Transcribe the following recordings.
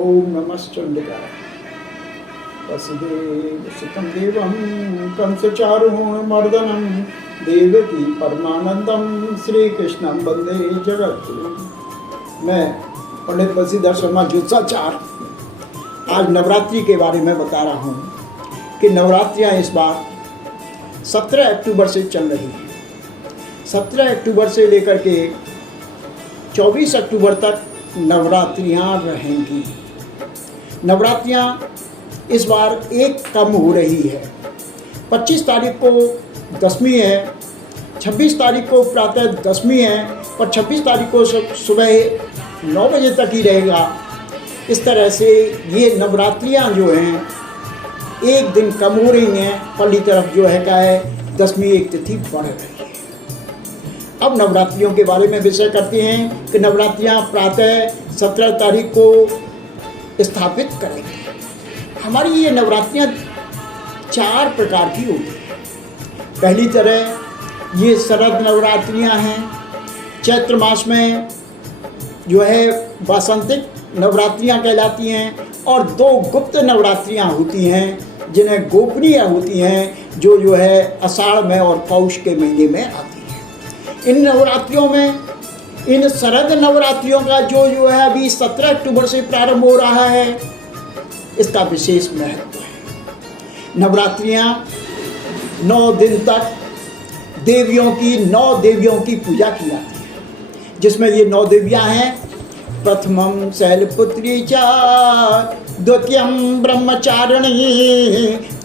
ओम नमश्चंडिकाय। वसुदेवसुतं देवं कंसचारुमर्दनं देवकी परमानंदम श्री कृष्णं वंदे जगद्गुरुं। मैं पंडित बंशीधर शर्मा ज्योत्साचार्य आज नवरात्रि के बारे में बता रहा हूँ कि नवरात्रियाँ इस बार 17 अक्टूबर से चल रही हैं। 17 अक्टूबर से लेकर के 24 अक्टूबर तक नवरात्रियाँ रहेंगी। नवरात्रियाँ इस बार एक कम हो रही है। 25 तारीख को दशमी है, 26 तारीख को प्रातः दशमी है और 26 तारीख को सुबह 9 बजे तक ही रहेगा। इस तरह से ये नवरात्रियाँ जो हैं एक दिन कम हो रही हैं। पहली तरफ जो है क्या है, दशमी एक तिथि बढ़ रही है। अब नवरात्रियों के बारे में विषय करते हैं कि नवरात्रियाँ प्रातः 17 तारीख को स्थापित करेंगे। हमारी ये नवरात्रियाँ 4 प्रकार की होती हैं। पहली तरह ये शरद नवरात्रियाँ हैं। चैत्र मास में जो है वासंतिक नवरात्रियाँ कहलाती हैं और 2 गुप्त नवरात्रियाँ होती हैं जिन्हें गोपनीय होती हैं, जो है आषाढ़ में और पौष के महीने में आती हैं। इन नवरात्रियों में, इन शरद नवरात्रियों का जो है अभी 17 अक्टूबर से प्रारंभ हो रहा है, इसका विशेष महत्व है। नवरात्रियाँ 9 दिन तक देवियों की पूजा की जाती है, जिसमें ये 9 देवियाँ हैं। प्रथमं शैलपुत्री च, द्वितीयं ब्रह्मचारिणी,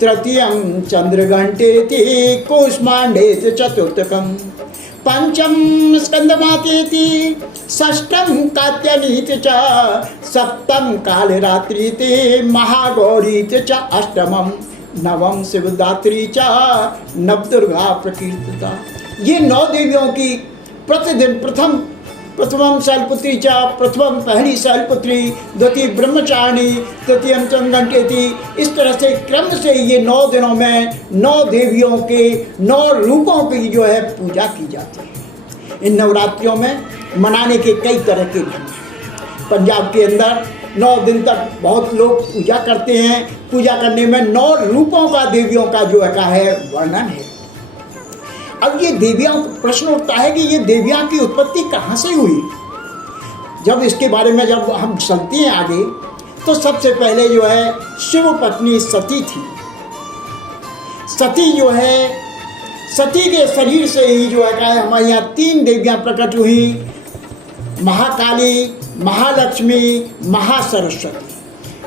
तृतीयं चंद्रघंटेति, कूष्मांडेति, चतुर्थकं पंचम स्कंदमातेति, षष्ठम कात्यायनीति च, सप्तम कालरात्रीति, महागौरीति च, अष्टमम नवम शिवदात्री च, नवदुर्गा प्रकीर्तिता। ये 9 देवियों की प्रतिदिन प्रथमम शैलपुत्री च, प्रथमम पहली शैलपुत्री, द्वितीय ब्रह्मचारिणी, तृतीयम चंद्रघंटेति, इस तरह से क्रम से ये 9 दिनों में 9 देवियों के 9 रूपों की जो है पूजा की जाती है। इन नवरात्रियों में मनाने के कई तरह के ढंग हैं। पंजाब के अंदर 9 दिन तक बहुत लोग पूजा करते हैं। पूजा करने में 9 रूपों का, देवियों का जो है वर्णन है। अब ये देवियाँ, प्रश्न उठता है कि ये देवियाँ की उत्पत्ति कहाँ से हुई। जब इसके बारे में जब हम चलते हैं आगे, तो सबसे पहले जो है शिव पत्नी सती थी। सती जो है, सती के शरीर से ही जो है हमारे यहाँ 3 देवियाँ प्रकट हुई, महाकाली, महालक्ष्मी, महासरस्वती।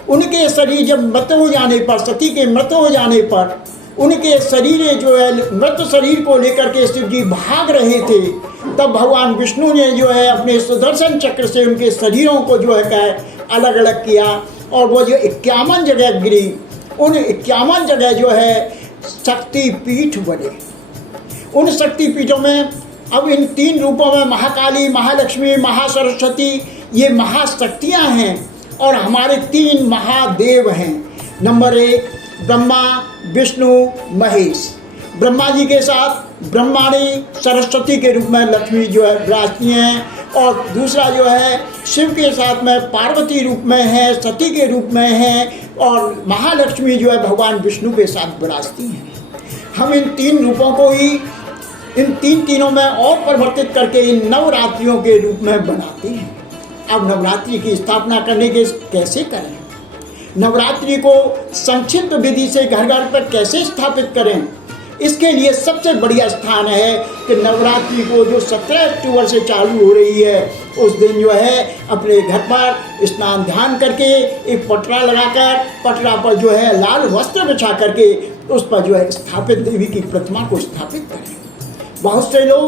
उनके शरीर जब मृत हो जाने पर, सती के मृत हो जाने पर, उनके शरीर जो है मृत शरीर को लेकर के शिव जी भाग रहे थे, तब भगवान विष्णु ने जो है अपने सुदर्शन चक्र से उनके शरीरों को जो है अलग अलग किया और वो जो 51 जगह गिरी, उन 51 जगह जो है शक्तिपीठ बने। उन शक्तिपीठों में अब इन 3 रूपों में महाकाली, महालक्ष्मी, महासरस्वती, ये महाशक्तियाँ हैं और हमारे 3 महादेव हैं। नंबर 1 ब्रह्मा, विष्णु, महेश। ब्रह्मा जी के साथ ब्रह्माणी सरस्वती के रूप में लक्ष्मी जो है विराजती हैं और दूसरा जो है शिव के साथ में पार्वती रूप में है, सती के रूप में है और महालक्ष्मी जो है भगवान विष्णु के साथ विराजती हैं। हम इन 3 रूपों को ही इन तीनों में और परिवर्तित करके इन नवरात्रियों के रूप में बनाते हैं। अब नवरात्रि की स्थापना करने के कैसे करें, नवरात्रि को संक्षिप्त विधि से घर घर पर कैसे स्थापित करें, इसके लिए सबसे बढ़िया स्थान है कि नवरात्रि को जो 17 अक्टूबर से चालू हो रही है, उस दिन जो है अपने घर पर स्नान ध्यान करके एक पटरा लगाकर, पटरा पर जो है लाल वस्त्र बिछा करके उस पर जो है स्थापित देवी की प्रतिमा को स्थापित करें। बहुत से लोग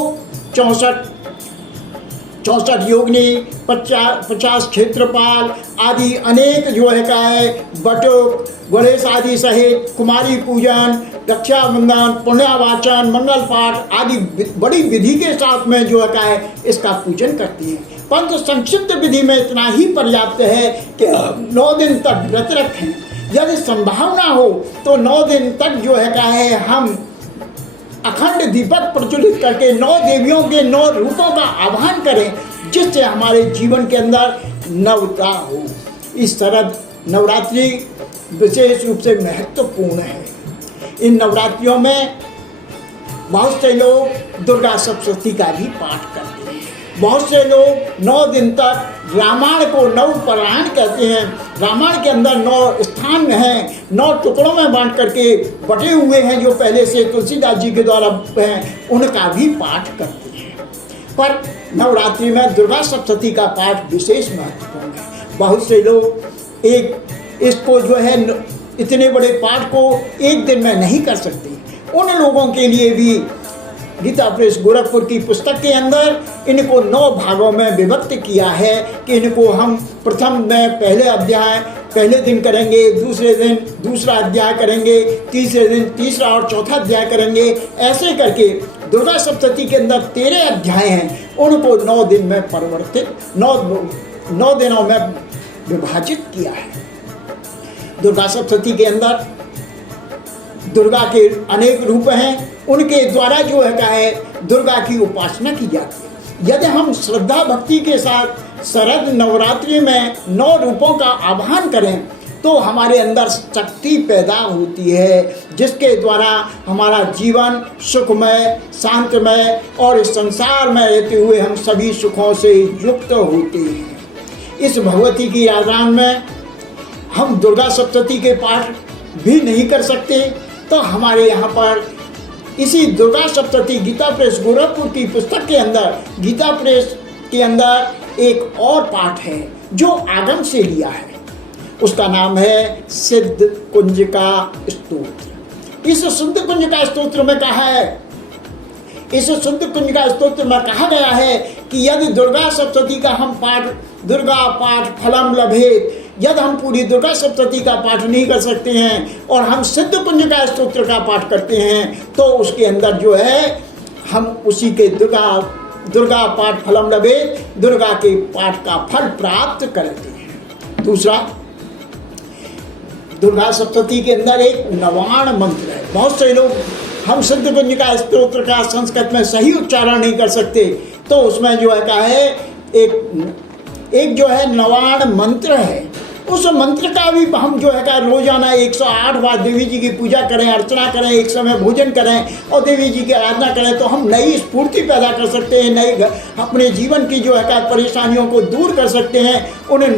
64 योगिनी, 50 क्षेत्रपाल आदि अनेक जो है बटुक, गणेश आदि सहित कुमारी पूजन, रक्षाबंधन, पुण्यावाचन, मंगल पाठ आदि बड़ी विधि के साथ में जो है इसका पूजन करती हैं। परंतु संक्षिप्त विधि में इतना ही पर्याप्त है कि 9 दिन तक व्रत रखें। यदि संभावना हो तो 9 दिन तक जो है हम अखंड दीपक प्रज्वलित करके 9 देवियों के 9 रूपों का आह्वान करें, जिससे हमारे जीवन के अंदर नवता हो। इस शरद नवरात्रि विशेष रूप से महत्वपूर्ण है। इन नवरात्रियों में बहुत से लोग दुर्गा सप्तशती का भी पाठ करते हैं। बहुत से लोग 9 दिन तक रामायण को नवपारायण कहते हैं। रामायण के अंदर 9 स्थान हैं, 9 टुकड़ों में बांट करके बटे हुए हैं, जो पहले से तुलसीदास जी के द्वारा हैं, उनका भी पाठ करते हैं। पर नवरात्रि में दुर्गा सप्तशती का पाठ विशेष महत्वपूर्ण है। बहुत से लोग इसको जो है इतने बड़े पाठ को एक दिन में नहीं कर सकते। उन लोगों के लिए भी गीता प्रेस गोरखपुर की पुस्तक के अंदर इनको 9 भागों में विभक्त किया है कि इनको हम प्रथम में पहले दिन करेंगे, दूसरे दिन दूसरा अध्याय करेंगे, तीसरे दिन तीसरा और चौथा अध्याय करेंगे। ऐसे करके दुर्गा सप्तशती के अंदर 13 अध्याय हैं, उनको 9 दिन में परिवर्तित 9 दिनों में विभाजित किया है। दुर्गा सप्तशती के अंदर दुर्गा के अनेक रूप हैं, उनके द्वारा जो है दुर्गा की उपासना की जाती है। यदि हम श्रद्धा भक्ति के साथ शरद नवरात्रि में 9 रूपों का आह्वान करें तो हमारे अंदर शक्ति पैदा होती है, जिसके द्वारा हमारा जीवन सुखमय, शांतमय और इस संसार में रहते हुए हम सभी सुखों से युक्त होते हैं। इस भगवती की आराधना में हम दुर्गा सप्तशती के पाठ भी नहीं कर सकते, तो हमारे यहाँ पर इसी दुर्गा सप्तशती गीता प्रेस गोरखपुर की पुस्तक के अंदर, गीता प्रेस के अंदर एक और पाठ है जो आगम से लिया है। उसका नाम है सिद्ध कुंजिका स्तोत्र। इस सिद्ध कुंजिका स्तोत्र में कहा गया है कि यदि दुर्गा सप्तशती का हम पाठ, दुर्गा पाठ फलम लभेत, यदि हम पूरी दुर्गा सप्तशती का पाठ नहीं कर सकते हैं और हम सिद्ध कुंजिका स्तोत्र का पाठ करते हैं तो उसके अंदर जो है हम उसी के दुर्गा पाठ फलम लभेत, दुर्गा के पाठ का फल प्राप्त करते हैं। दूसरा, दुर्गा सप्तशती के अंदर एक नवाण मंत्र है। बहुत से लोग हम सिद्ध कुंजिका स्तोत्र का संस्कृत में सही उच्चारण नहीं कर सकते, तो उसमें जो है एक जो है नवाण मंत्र है। उस मंत्र का भी हम जो है रोजाना 108 बार देवी जी की पूजा करें, अर्चना करें, एक समय भोजन करें और देवी जी की आराधना करें तो हम नई स्फूर्ति पैदा कर सकते हैं, नई अपने जीवन की जो है परेशानियों को दूर कर सकते हैं। उन्हें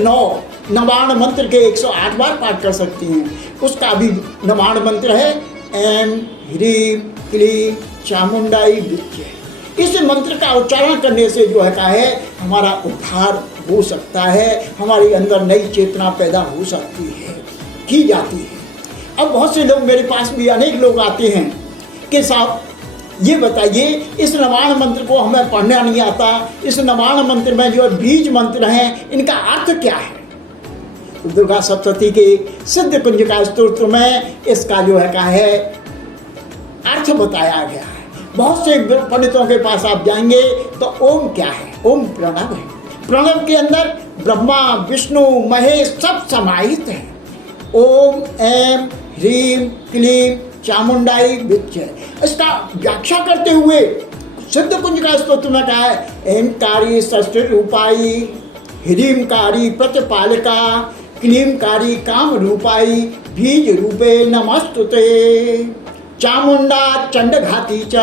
नवाण मंत्र के 108 बार पाठ कर सकते हैं। उसका भी नवाण मंत्र है ऐं ह्रीं क्लीं चामुंडाई विद्ये। इस मंत्र का उच्चारण करने से जो है हमारा उद्धार हो सकता है, हमारे अंदर नई चेतना पैदा हो सकती है, की जाती है। अब बहुत से लोग मेरे पास भी अनेक लोग आते हैं कि साहब ये बताइए, इस नवाण मंत्र को हमें पढ़ना नहीं आता, इस नवाण मंत्र में जो बीज मंत्र हैं इनका अर्थ क्या है? तो दुर्गा सप्तशती के सिद्ध कुंजिका स्तोत्र में इसका जो है अर्थ बताया गया है। बहुत से पंडितों के पास आप जाएंगे तो ओम क्या है? ओम प्रणव है। प्रणव के अंदर ब्रह्मा विष्णु महेश सब समाहित है। ओम ऐं ह्रीं क्लीं चामुंडाई विद्ये। इसका व्याख्या करते हुए सिद्ध कुंजिका स्तोत्र में कहा है ऐंकारी षष्ठी रूपाई, ह्रींकारी प्रतिपालिका, क्लींकारी काम रूपाई, बीज रूपे नमस्तुते, चामुंडा चंडघाती च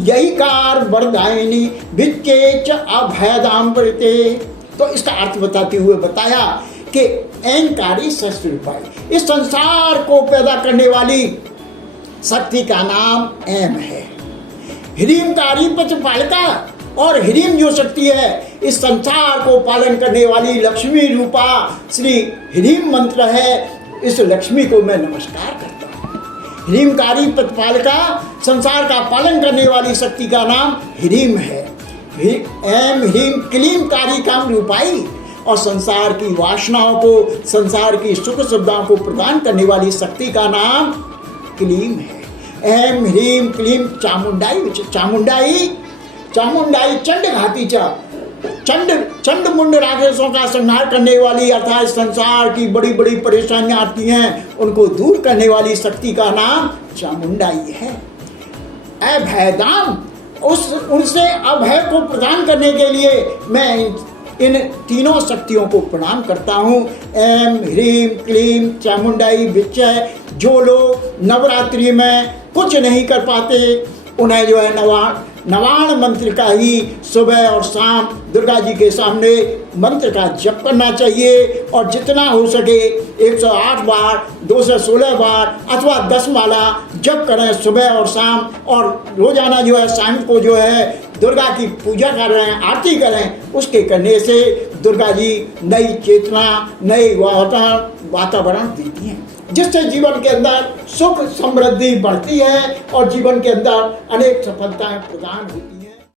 यहीकार वरदायिनी विद्ये च अभयदाम्बृते। तो इसका अर्थ बताते हुए बताया कि ऐंकारी षष्ठी रूपाई, इस संसार को पैदा करने वाली शक्ति का नाम ऐं है। ह्रींकारी प्रतिपालिका, और ह्रीं जो शक्ति है इस संसार को पालन करने वाली लक्ष्मी रूपा श्री ह्रीं मंत्र है। इस लक्ष्मी को मैं नमस्कार करता हूँ। ह्रींकारी प्रतिपालिका, संसार का पालन करने वाली शक्ति का नाम ह्रीं है। ऐं ह्रीं क्लींकारी काम रूपाई, और संसार की वासनाओं को, संसार की सुख सुविधाओं को प्रदान करने वाली शक्ति का नाम क्लीं है। ऐं ह्रीं क्लीं चामुंडाई, चामुंडाई चंड घाती चंड मुंड राक्षसों का संहार करने वाली, अर्थात संसार की बड़ी बड़ी परेशानियां आती हैं उनको दूर करने वाली शक्ति का नाम चामुंडाई है। अभयदान, उनसे अभय को प्रदान करने के लिए मैं इन तीनों शक्तियों को प्रणाम करता हूँ। ऐं ह्रीं क्लीं चामुंडाई विच्चय। जो लोग नवरात्रि में कुछ नहीं कर पाते उन्हें जो है नवाण मंत्र का ही सुबह और शाम दुर्गा जी के सामने मंत्र का जप करना चाहिए और जितना हो सके 108 बार 216 बार अथवा 10 माला जप करें सुबह और शाम। और रोजाना जो है शाम को जो है दुर्गा की पूजा करें, आरती करें। उसके करने से दुर्गा जी नई चेतना, नई वातावरण देती हैं, जिससे जीवन के अंदर सुख समृद्धि बढ़ती है और जीवन के अंदर अनेक सफलताएं प्रदान होती हैं।